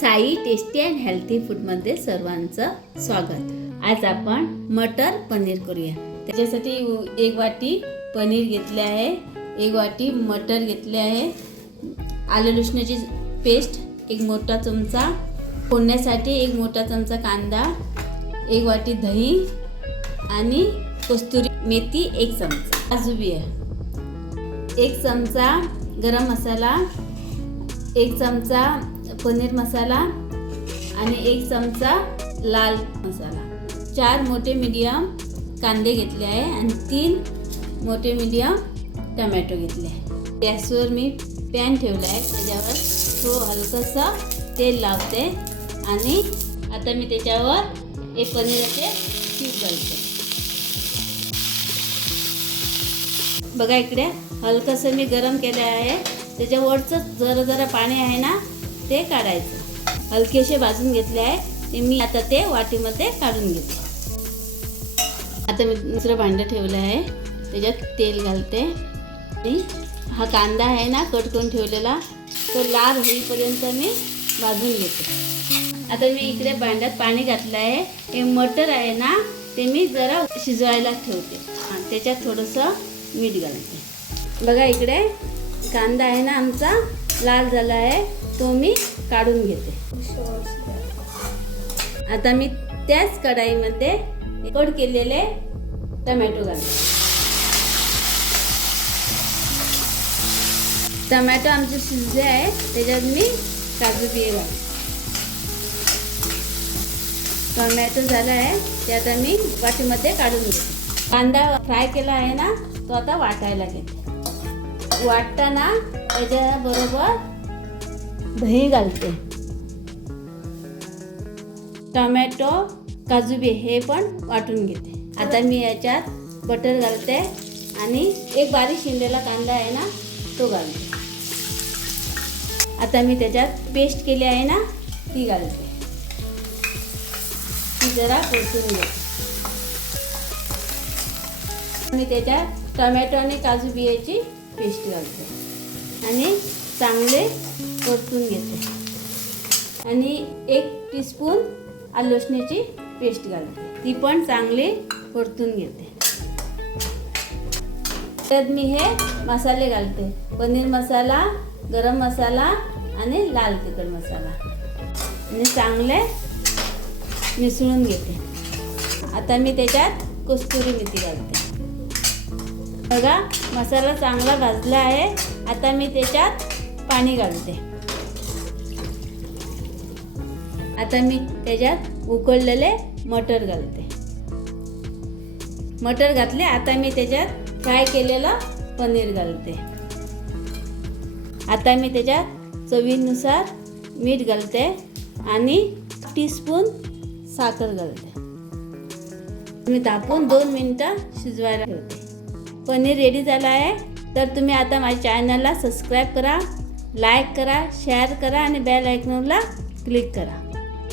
Sai tasty and healthy फूडमध्ये सर्वांचं स्वागत। आज आपण मटर पनीर करूया। त्याच्यासाठी 1 वाटी पनीर घेतले आहे, 1 वाटी मटर घेतले आहे, आलं लसणाची पेस्ट 1 मोठा चमचा, फोडण्यासाठी 1 मोठा चमचा कांदा, 1 वाटी दही आणि कस्तुरी मेथी 1 चमचा, काजू बिया 1 चमचा, गरम मसाला 1 चमचा, पनीर मसाला आणि 1 चमचा लाल मसाला, 4 मोठे मीडियम कांदे घेतले आहे आणि 3 मोठे मीडियम टोमॅटो घेतले आहे। गॅसवर मी पॅन ठेवला आहे, त्याच्यावर हलकंसं तेल लावते आणि आता मी त्याच्यावर हे पनीरचे पीस घालते। बघा इकडे हलकंसं मी गरम केले आहे, त्याच्यावरचं जरा पाणी आहे ना ते काढायचं। हलकेसे भाजून घेतले आहे ते मी आता ते वाटीमध्ये काढून घेते। आता मी दुसरं भांडं ठेवलं आहे, त्याच्यात तेल घालते आणि हा कांदा आहे ना कट करून ठेवलेला तो लाल होईपर्यंत मी भाजून घेते। आता मी इकडे भांड्यात पाणी घातलं आहे, हे मटर आहे ना ते मी जरा शिजवायला ठेवते आणि त्याच्यात थोडंसं मीठ घालते। बघा इकडे कांदा आहे ना आमचा लाल झाला आहे, तो मी काढून घेते। आता मी त्याच कढाईमध्ये कट केलेले टोमॅटो घालते। टोमॅटो आमचे शिजले आहे, त्याच्यात मी काजू बिये घालते। टोमॅटो झाला आहे ते आता मी वाटीमध्ये काढून घेते। कांदा फ्राय केला आहे ना तो आता वाटायला घेते। वाटताना त्याच्याबरोबर दही घालते, टोमॅटो काजू बी हे पण वाटून घेते। आता मी याच्यात बटर घालते आणि 1 बारीक शिंदलेला कांदा आहे ना तो घालते। आता मी त्याच्यात पेस्ट केली आहे ना ती घालते, ती जरा परतून घेते। मी त्याच्यात टोमॅटो आणि काजू बियाची पेस्ट घालते आणि चांगले परतून घेते आणि 1 टीस्पून आलं लसणाची पेस्ट घालते, ती पण चांगली परतून घेते। त्यात मी हे मसाले घालते, पनीर मसाला, गरम मसाला आणि लाल तिखट मसाला आणि चांगले मिसळून घेते। आता मी त्याच्यात कस्तुरी मेथी घालते। बघा मसाला चांगला भाजला आहे, आता मी त्याच्यात पाणी घालते। आता मी त्याच्यात उकळलेले मटर घालते। मटर घातले, आता मी त्याच्यात फ्राय केलेलं पनीर घालते। आता मी त्याच्यात चवीनुसार मीठ घालते आणि 1 टीस्पून साखर घालते। मी झाकून 2 मिनिटं शिजवायला ठेवते। पनीर रेडी झाला आहे, तर तुम्ही आता माझ्या चॅनलला सबस्क्राईब करा, लाईक करा, शेअर करा आणि बेल आयकॉनला क्लिक करा।